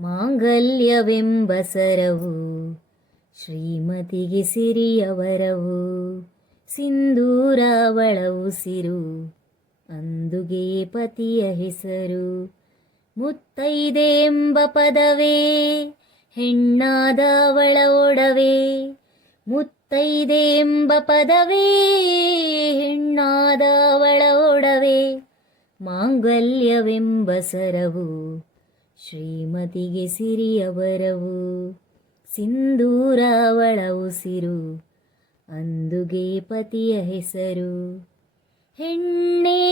ಮಾಂಗಲ್ಯವೆಂಬ ಸರವು, ಶ್ರೀಮತಿಗೆ ಸಿರಿಯವರವು ಸಿಂಧೂರಾವಳ ಸಿರು, ಅಂದುಗೆ ಪತಿಯ ಹೆಸರು. ಮುತ್ತೈದೆ ಎಂಬ ಪದವೇ, ಹೆಣ್ಣಾದವಳ ಒಡವೆ. ಮುತ್ತೈದೆ ಎಂಬ ಪದವೇ, ಹೆಣ್ಣಾದವಳ ಒಡವೆ. ಮಾಂಗಲ್ಯವೆಂಬ ಸರವು ಶ್ರೀಮತಿಗೆ ಸಿರಿಯವರವು ಸಿಂಧೂರಾವಳ ಉಸಿರು ಅಂದುಗೆ ಪತಿಯ ಹೆಸರು. ಹೆಣ್ಣೆ,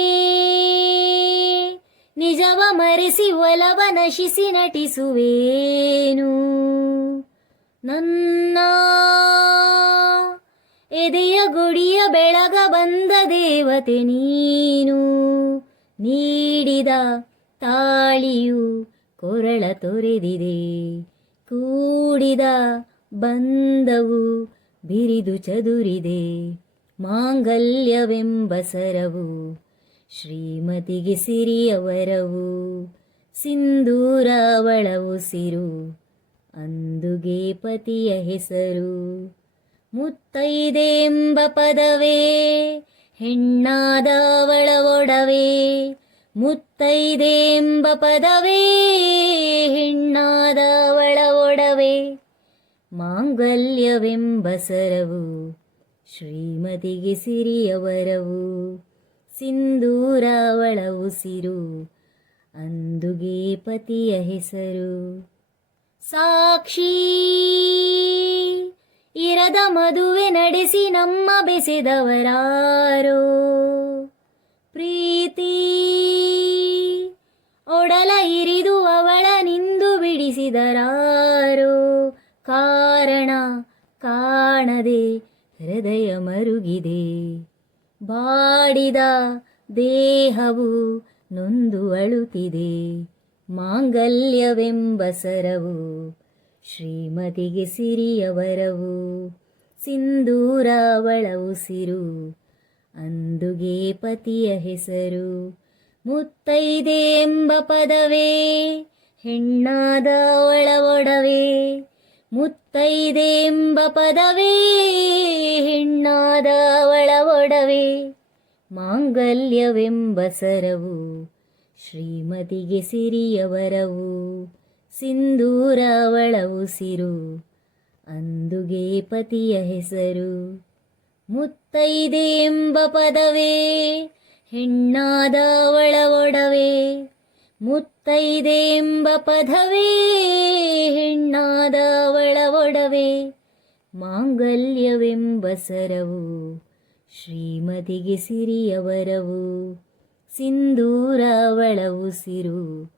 ನಿಜವ ಮರೆಸಿ ಒಲವ ನಶಿಸಿ ನಟಿಸುವೇನು? ನನ್ನ ಎದೆಯ ಗುಡಿಯ ಬೆಳಗ ಬಂದ ದೇವತೆ ನೀನು. ನೀಡಿದ ತಾಳಿಯು ಕೊರಳ ತೊರೆದಿದೆ. ಕೂಡಿದ ಬಂದವು ಬಿರಿದು ಚದುರಿದೆ. ಮಾಂಗಲ್ಯವೆಂಬ ಸರವು ಶ್ರೀಮತಿಗೆ ಸಿರಿಯವರವು. ಸಿಂಧೂರವಳವು ಉಸಿರು ಅಂದುಗೆ ಪತಿಯ ಹೆಸರು. ಮುತ್ತೈದೆಂಬ ಪದವೇ ಹೆಣ್ಣಾದವಳ ಒಡವೆ. ಮುತ್ತೈದೆ ಎಂಬ ಪದವೇ ಹೆಣ್ಣಾದವಳ ಒಡವೆ. ಮಾಂಗಲ್ಯವೆಂಬ ಸರವು ಶ್ರೀಮತಿಗೆ ಸಿರಿಯವರವು. ಸಿಂಧೂರಾವಳ ಉಸಿರು ಅಂದುಗೆ ಪತಿಯ ಹೆಸರು. ಸಾಕ್ಷಿ ಇರದ ಮದುವೆ ನಡೆಸಿ ನಮ್ಮ ಬೆಸೆದವರಾರೋ. ಪ್ರೀತಿ. ಒಡಲ ಇರಿದು ಅವಳ ನಿಂದು ಬಿಡಿಸಿದರಾರು. ಕಾರಣ ಕಾಣದೆ ಹೃದಯ ಮರುಗಿದೆ. ಬಾಡಿದ ದೇಹವು ನೊಂದು ಅಳುತ್ತಿದೆ. ಮಾಂಗಲ್ಯವೆಂಬ ಸರವು ಶ್ರೀಮತಿಗೆ ಸಿರಿಯವರವು. ಸಿಂಧೂರಾವಳ ಉಸಿರು ಅಂದುಗೆ ಪತಿಯ ಹೆಸರು ಮುತ್ತೈದೆ ಎಂಬ ಪದವೇ ಹೆಣ್ಣಾದವಳ ಒಡವೆ. ಮುತ್ತೈದೆ ಎಂಬ ಪದವೇ ಹೆಣ್ಣಾದವಳ ಒಡವೆ. ಮಾಂಗಲ್ಯವೆಂಬ ಸರವು, ಶ್ರೀಮತಿಗೆ ಸಿರಿಯವರವು. ಒಳ ಉಸಿರು, ಅಂದುಗೆ ಪತಿಯ ಹೆಸರು ಮುತ್ತೈದೆ ಎಂಬ ಪದವೇ, ಹೆಣ್ಣಾದವಳ ಒಡವೆ. ಮುತ್ತೈದೆ ಎಂಬ ಪದವೇ, ಹೆಣ್ಣಾದವಳ ಒಡವೆ. ಮಾಂಗಲ್ಯವೆಂಬ ಸರವು, ಶ್ರೀಮತಿಗೆ ಸಿರಿಯವರವು. ಸಿಂಧೂರಾವಳ ಉಸಿರು,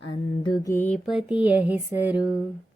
ಅಂದುಗೆ ಪತಿಯ ಹೆಸರು.